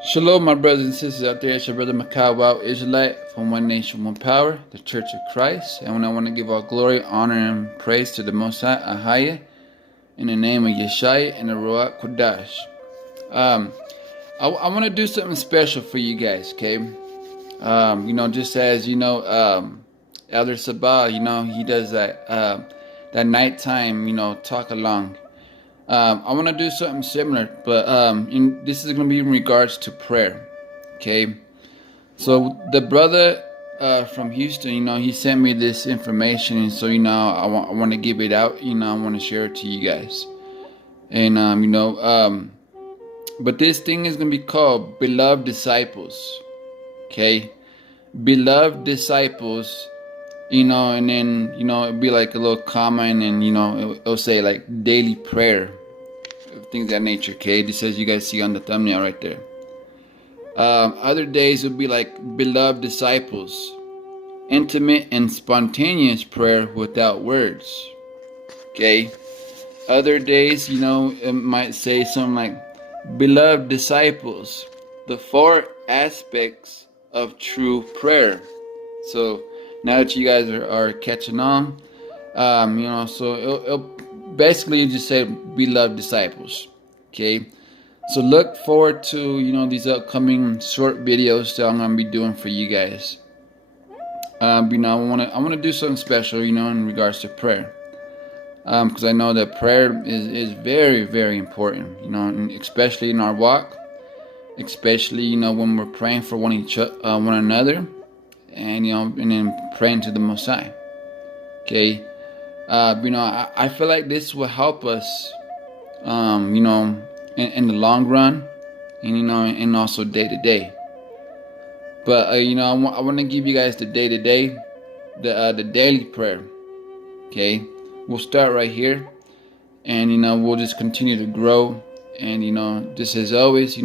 Shalom, my brothers and sisters out there. It's your brother Makai Wow Israelite from One Nation, One Power, the Church of Christ. And I want to give all glory, honor, and praise to the Most High, Ahaya, in the name of Yeshaya and the Ruach Kodash. I want to do something special for you guys, okay? Just as, Elder Sabah, he does that nighttime, talk along. I want to do something similar, but this is going to be in regards to prayer. Okay, so the brother from Houston, he sent me this information, and so I want to give it out. I want to share it to you guys, and but this thing is going to be called Beloved Disciples. Okay, Beloved Disciples. And then it'd be like a little comma, and then it'll say like daily prayer, things of that nature. Okay, this says you guys see on the thumbnail right there. Other days would be like beloved disciples, intimate and spontaneous prayer without words. Okay, other days it might say something like beloved disciples, the four aspects of true prayer. So now that you guys are catching on, so it'll basically just say beloved disciples. Okay, so look forward to these upcoming short videos that I'm gonna be doing for you guys. I want to do something special, in regards to prayer, because I know that prayer is very, very important, and especially in our walk, especially when we're praying for one another. And and then praying to the Most High. Okay, I feel like this will help us, in the long run, and and also day to day. But I want to give you guys the day to day, the daily prayer. Okay, we'll start right here, and we'll just continue to grow. And just as always,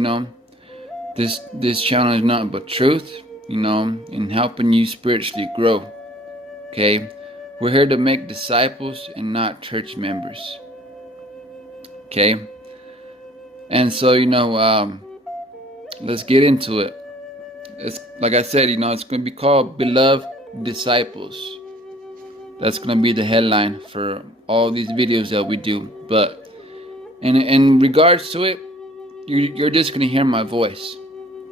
this channel is nothing but truth. In helping you spiritually grow. Okay, we're here to make disciples and not church members. Okay, and so let's get into it. It's like I said, it's going to be called Beloved Disciples. That's going to be the headline for all these videos that we do. But in regards to it, you're just going to hear my voice.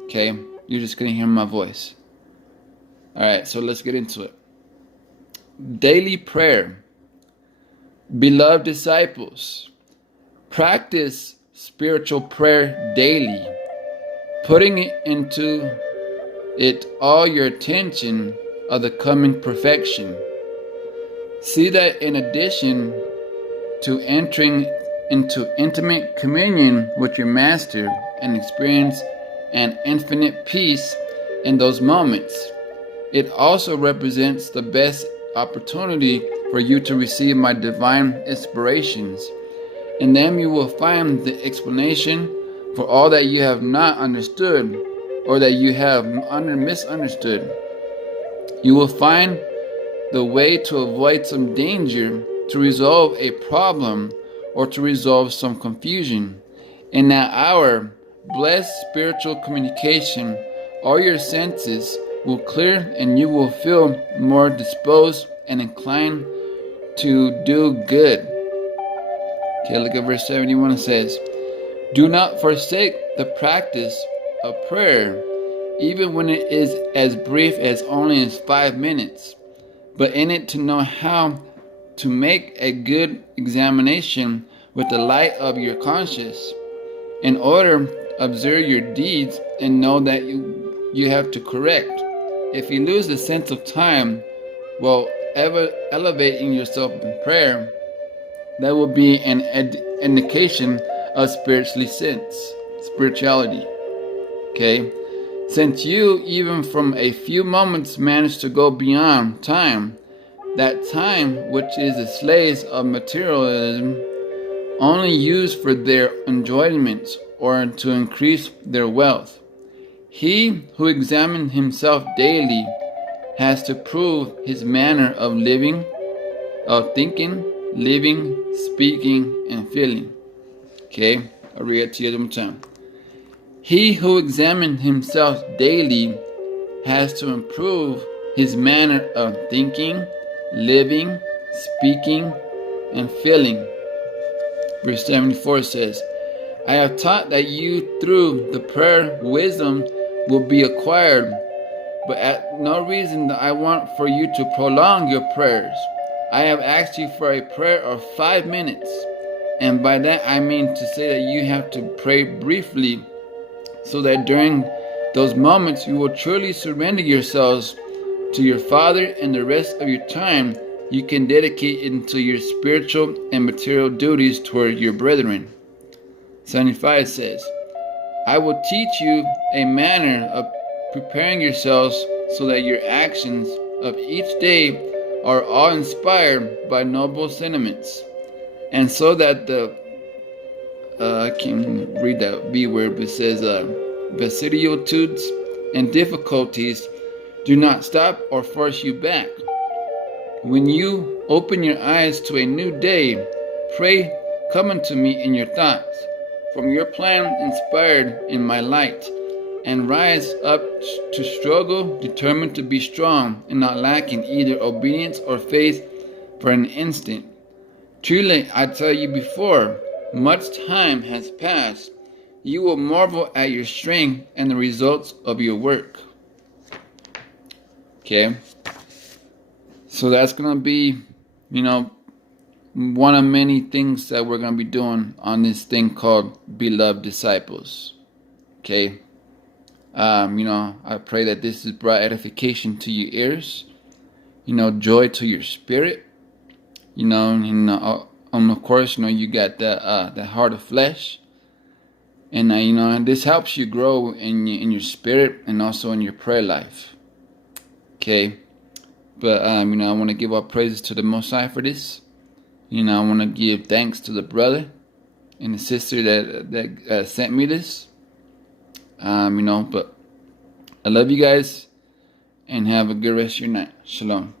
Okay, you're just going to hear my voice. Alright, so let's get into it. Daily prayer. Beloved disciples, practice spiritual prayer daily, putting into it all your attention of the coming perfection. See that in addition to entering into intimate communion with your Master and experience and infinite peace in those moments, it also represents the best opportunity for you to receive my divine inspirations. In them you will find the explanation for all that you have not understood or that you have misunderstood. You will find the way to avoid some danger, to resolve a problem, or to resolve some confusion. In that hour, blessed spiritual communication, all your senses will clear and you will feel more disposed and inclined to do good. Okay, look at verse 71. It says, do not forsake the practice of prayer, even when it is as brief as only 5 minutes, but in it to know how to make a good examination with the light of your conscience, in order observe your deeds and know that you have to correct. If you lose the sense of time while ever elevating yourself in prayer, that will be an indication of spirituality. Okay, since you even from a few moments manage to go beyond time, that time which is the slaves of materialism, only used for their enjoyments or to increase their wealth. He who examines himself daily has to prove his manner of living, of thinking, living, speaking, and feeling. Okay, I'll read it to you one more time. He who examines himself daily has to improve his manner of thinking, living, speaking, and feeling. Verse 74 says, I have taught that you through the prayer wisdom will be acquired, but at no reason that I want for you to prolong your prayers. I have asked you for a prayer of 5 minutes, and by that I mean to say that you have to pray briefly, so that during those moments you will truly surrender yourselves to your Father, and the rest of your time you can dedicate into your spiritual and material duties toward your brethren. 75 says, I will teach you a manner of preparing yourselves so that your actions of each day are all inspired by noble sentiments, and so that I can't read that B word, but it says vicissitudes and difficulties do not stop or force you back. When you open your eyes to a new day, pray, come unto me in your thoughts, from your plan inspired in my light, and rise up to struggle, determined to be strong and not lacking either obedience or faith for an instant. Truly, I tell you before, much time has passed, you will marvel at your strength and the results of your work. Okay, so that's going to be, one of many things that we're going to be doing on this thing called Beloved Disciples. Okay, I pray that this has brought edification to your ears, joy to your spirit, and of course, you got the heart of flesh, and and this helps you grow in your spirit and also in your prayer life. Okay, but I want to give all praises to the Most High for this. I want to give thanks to the brother and the sister that sent me this. But I love you guys, and have a good rest of your night. Shalom.